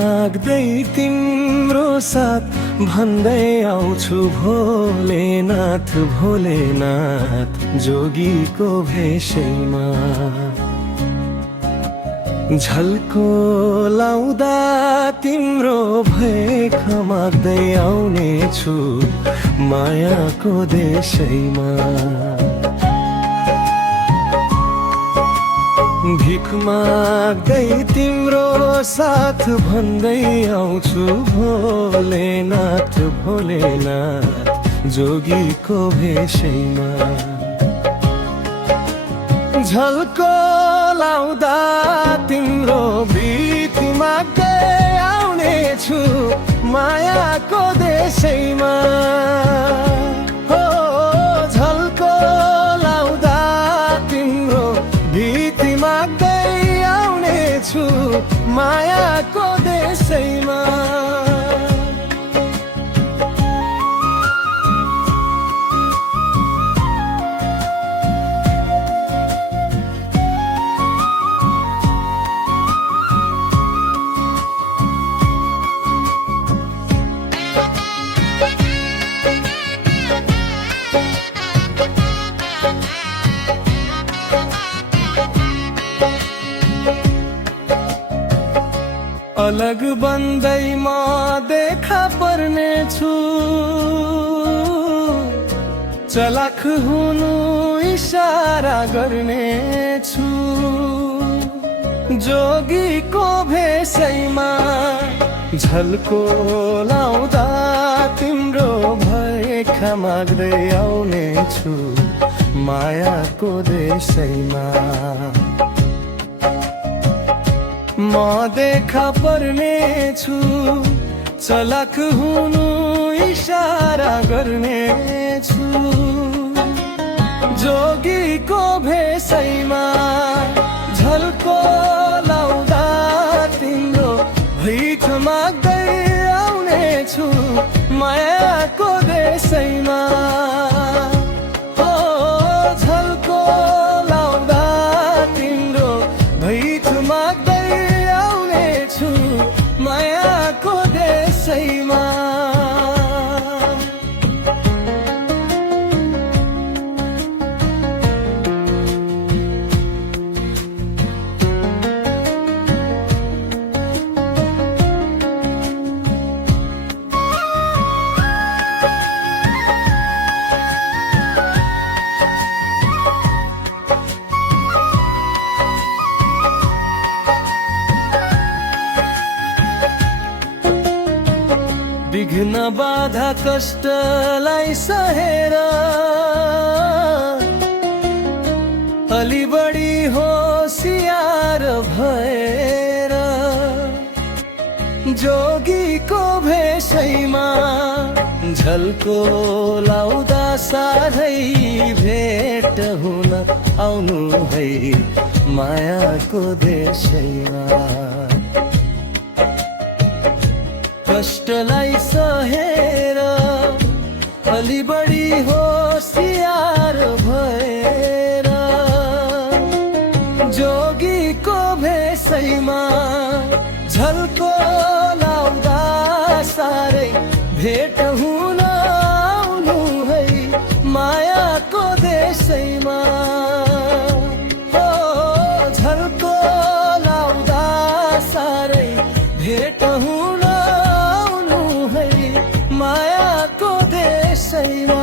माग्दै तिम्रो साथ भन्दै आउँछु भोलेनाथ भोलेनाथ जोगीको भेषैमा। झल्को लाउँदा तिम्रो भेख माग्दै आउने छु मायाको देशैमा। भिख माग्दै तिम्रो साथ भन्दै आउँछु भोलेनाथ भोलेनाथ जोगीको भेषैमा। झल्को लाउँदा तिम्रो भीख माग्दै आउने छु मायाको देशैमा। हो झल्को लाउँदा तिम्रो भीख माग्दै आउने छु मायाको देशैमा। अलग बन्दै म देखा पर्ने छु चलाख हुनु इशारा गर्ने छु। जोगीको भेषैमा झल्को लाउँदा तिम्रो भेख माग्दै आउने छु मायाको देशैमा। म देखा पर्ने छु चलाक हुनु इशारा गर्ने छु। जोगीको भेषैमा झल्को लाउँदा तिम्रो भिख माग्दै आउने छु मायाको देशैमा। हो झल्को लाउँदा तिम्रो भिख माग्दै मायाको देशैमा। विघ्न बाधा कष्टलाई सहेर अलि बढी होशियार भएर जोगीको भेषैमा झल्को लाउँदा साह्रै भेट हुन आउनु है मायाको देशैमा। कष्टलाई सहेर अलि बढी होशियार भएर जोगीको भेषैमा झल्को लाउँदा साह्रै भेट हुन आउनु है मायाको देशैमा। हो झल्को लाउँदा साह्रै भेट हुन मायाको देशैमा।